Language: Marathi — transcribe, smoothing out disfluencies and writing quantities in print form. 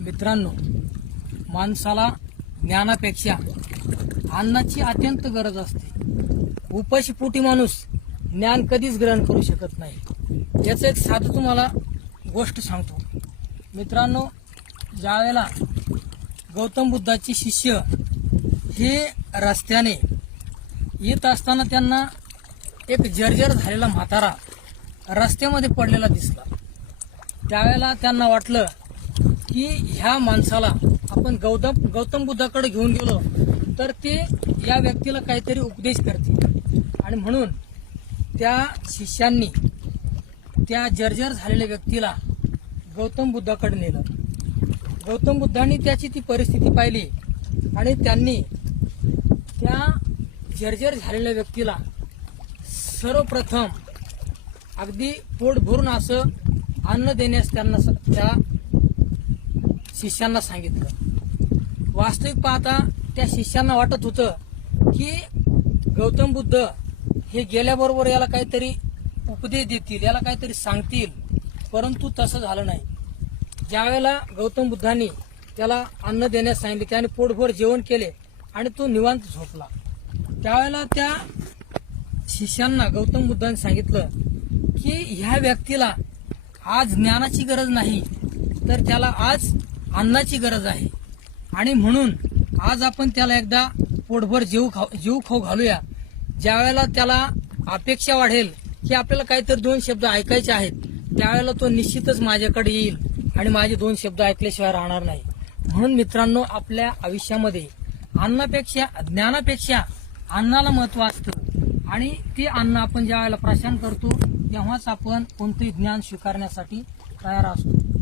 मित्रांनो, माणसाला ज्ञानापेक्षा अन्नाची अत्यंत गरज असते. उपाशीपोटी माणूस ज्ञान कधीच ग्रहण करू शकत नाही. याचं एक साधं तुम्हाला गोष्ट सांगतो. मित्रांनो, ज्यावेळेला गौतम बुद्धाचे शिष्य हे रस्त्याने येत असताना त्यांना एक जर्जर झालेला म्हातारा रस्त्यामध्ये पडलेला दिसला. त्यावेळेला त्यांना वाटलं की ह्या माणसाला आपण गौतम बुद्धाकडे घेऊन गेलो तर ते या व्यक्तीला काहीतरी उपदेश करतील, आणि म्हणून त्या शिष्यांनी त्या जर्जर झालेल्या व्यक्तीला गौतम बुद्धाकडे नेलं. गौतम बुद्धांनी त्याची ती परिस्थिती पाहिली आणि त्यांनी त्या जर्जर झालेल्या व्यक्तीला सर्वप्रथम अगदी पोट भरून असं अन्न देण्यास त्यांना त्या शिष्यांना सांगितलं. वास्तविक पाहता त्या शिष्यांना वाटत होतं की गौतम बुद्ध हे गेल्याबरोबर याला काहीतरी उपदेश देतील, याला काहीतरी सांगतील, परंतु तसं झालं नाही. ज्यावेळेला गौतम बुद्धांनी त्याला अन्न देण्यास सांगितले, त्याने पोटभर जेवण केले आणि तो निवांत झोपला. त्यावेळेला त्या शिष्यांना गौतम बुद्धांनी सांगितलं की ह्या व्यक्तीला आज ज्ञानाची गरज नाही, तर त्याला आज अन्नाची गरज आहे, आणि म्हणून आज आपण त्याला एकदा पोटभर जीव खाऊ घालूया. ज्यावेळेला त्याला अपेक्षा वाढेल की आपल्याला काहीतरी दोन शब्द ऐकायचे आहेत, त्यावेळेला तो निश्चितच माझ्याकडे येईल आणि माझे दोन शब्द ऐकल्याशिवाय राहणार नाही. म्हणून मित्रांनो, आपल्या आयुष्यामध्ये अन्नापेक्षा ज्ञानापेक्षा अन्नाला महत्व असतं, आणि ते अन्न आपण ज्या वेळेला प्राशन करतो तेव्हाच आपण कोणतेही ज्ञान स्वीकारण्यासाठी तयार असतो.